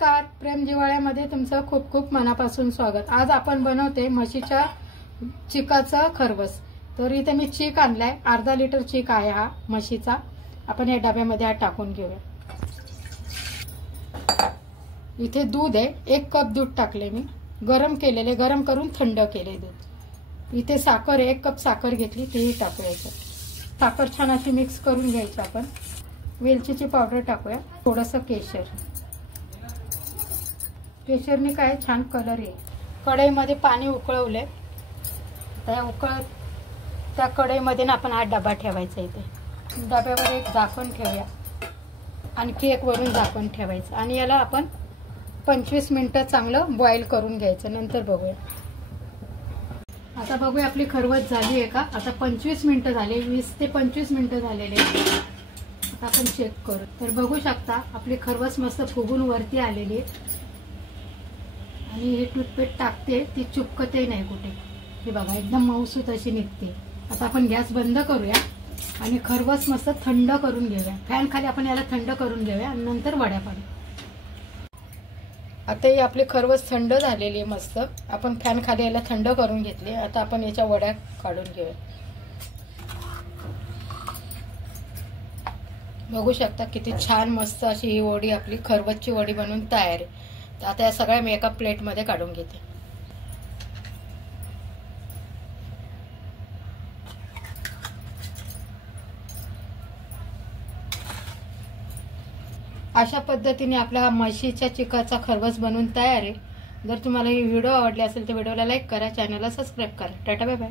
नमस्कार, प्रेम जिव्हाळ्यामध्ये तुमचं खूप खूप मनापासून स्वागत। आज आपण बनवते म्हशीच्या चिकाचा खरवस। तर इथे मी चीक आणलाय, अर्धा लिटर चीक आहे हा म्हशीचा। आपण या डब्यामध्ये हा टाकून घेऊया। इथे दूध आहे, 1 कप दूध टाकले मी, गरम केलेले, गरम करून थंड केले दूध। इथे साखर आहे, 1 कप साखर घेतली, तीही टाकूया। साखर छान अशी मिक्स करून घ्यायची। आपण वेलचीची पावडर टाकूया, थोडंसं केशर। केशरने काय छान कलर येईल। कढईमध्ये पाणी उकळवले, त्या कढईमध्ये ना आपण हा डबा ठेवायचा। इथे डब्यावर एक झाकण ठेवूया, आणखी एक वरून झाकण ठेवायचं आणि याला आपण 25 मिनिटं चांगलं बॉईल करून घ्यायचं। नंतर बघूया। आता बघूया आपली खरवस झाली आहे का। आता 25 मिनिटं झाले, 20 ते 25 मिनिटं झालेले। आता आपण चेक करू। तर बघू शकता आपली खरवस मस्त फुगून वरती आलेली आहे आणि हे टूथपेस्ट टाकते ती चुपकते नाही कुठे। हे बघा एकदम मऊसूत अशी निघते। आता आपण गॅस बंद करूया आणि खरवस मस्त थंड करून घेऊया। फॅन खाली आपण याला थंड करून घेऊया आणि नंतर वड्या पाडू। आता ही आपली खरवस थंड झालेली आहे मस्त। आपण फॅन खाली याला थंड करून घेतली। आता आपण याच्या वड्या काढून घेऊया। बघू शकता किती छान मस्त अशी ही वडी आपली खरवसची वडी बनवून तयार आहे। आता या सगळ्या मी एका प्लेट मध्ये काढून घेते। अशा पद्धतीने आपला म्हशीच्या चिकाचा खरवस बनवून तयार आहे। जर तुम्हाला ही व्हिडिओ आवडली असेल तर व्हिडिओला लाईक करा, चॅनलला सबस्क्राइब करा। Tata bye bye.